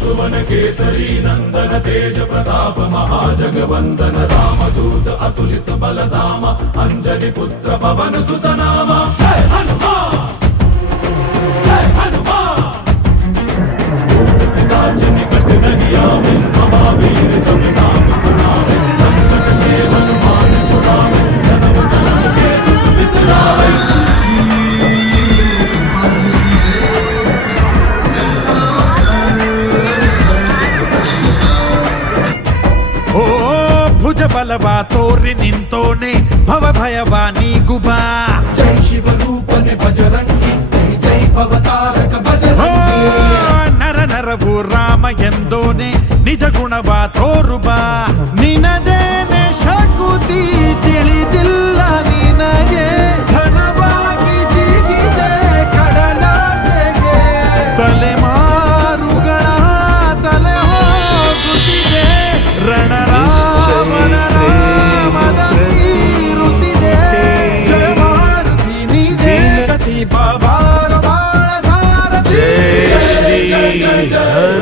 सुवन केसरी नंदन तेज प्रताप महाजगवंदन रामदूत अतुलित बलधाम अंजनी पुत्र पवन सुत नाम जय हनुमान जय हनुमान पिशाच निकट नहीं आवे महावीर जब नाम सुनावे संकट से हनुमान छुड़ावे जन्म जन्म के दुख बिसरावे। ಭುಜ ಬಲವಾ ತೋರಿ ನಿಂತೋನೆ ಭವ ಭಯವಾ ನೀಗುಬಾ ಜೈ ಶಿವ ರೂಪನೆ ಬಜರಂಗಿ ಜೈ ಜೈ ಭವತಾರಕ ಬಜರಂಗಿ ನರ ನರವು ರಾಮ ಎಂದೋನೆ ನಿಜ ಗುಣವಾ ತೋರುಬಾ ನಿನದೇನೆ ಶಕುತಿ ತಿಳಿದಿಲ್ಲ ನಿನಗೆ ಘನವಾಗಿ ಜಿಗಿದೆ ಕಡಲಾಚೆಗೆ ತಲೆಮಾರುಗಳ ತಲೆ ಹೋಗುತ್ತಿದೆ ರಣರಾಮನ ರಾಮದ ನೀರುತ್ತಿದೆ ಜಯ ಮಾರುತಿ ನಿಜೆ ಗತಿ ಬಾಬಾರ ಬಾಳ ಸಾರಥಿ जय जय जय